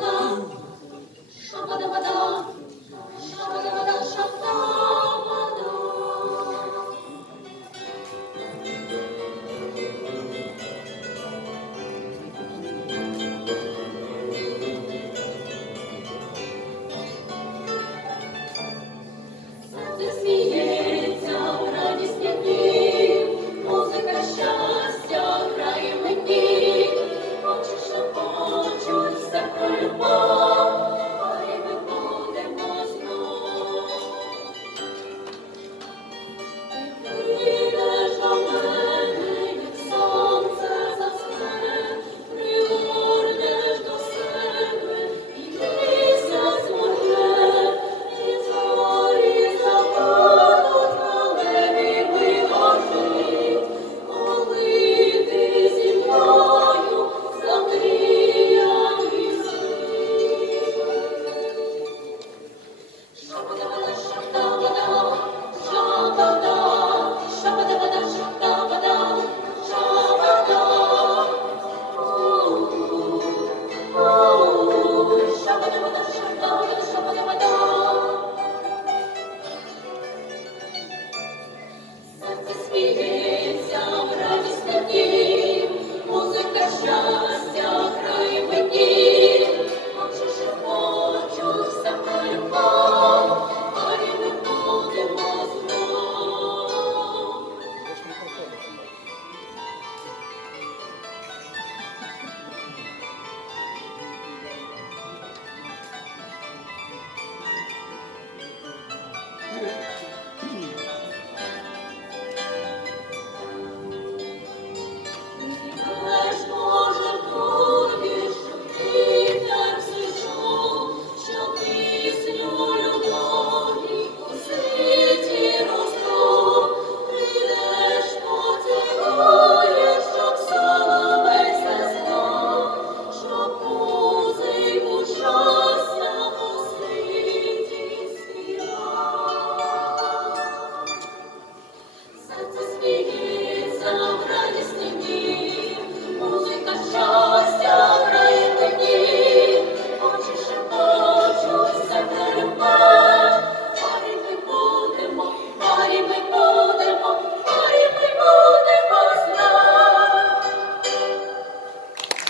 나 me Заспівіться нам радісний дім, музика що.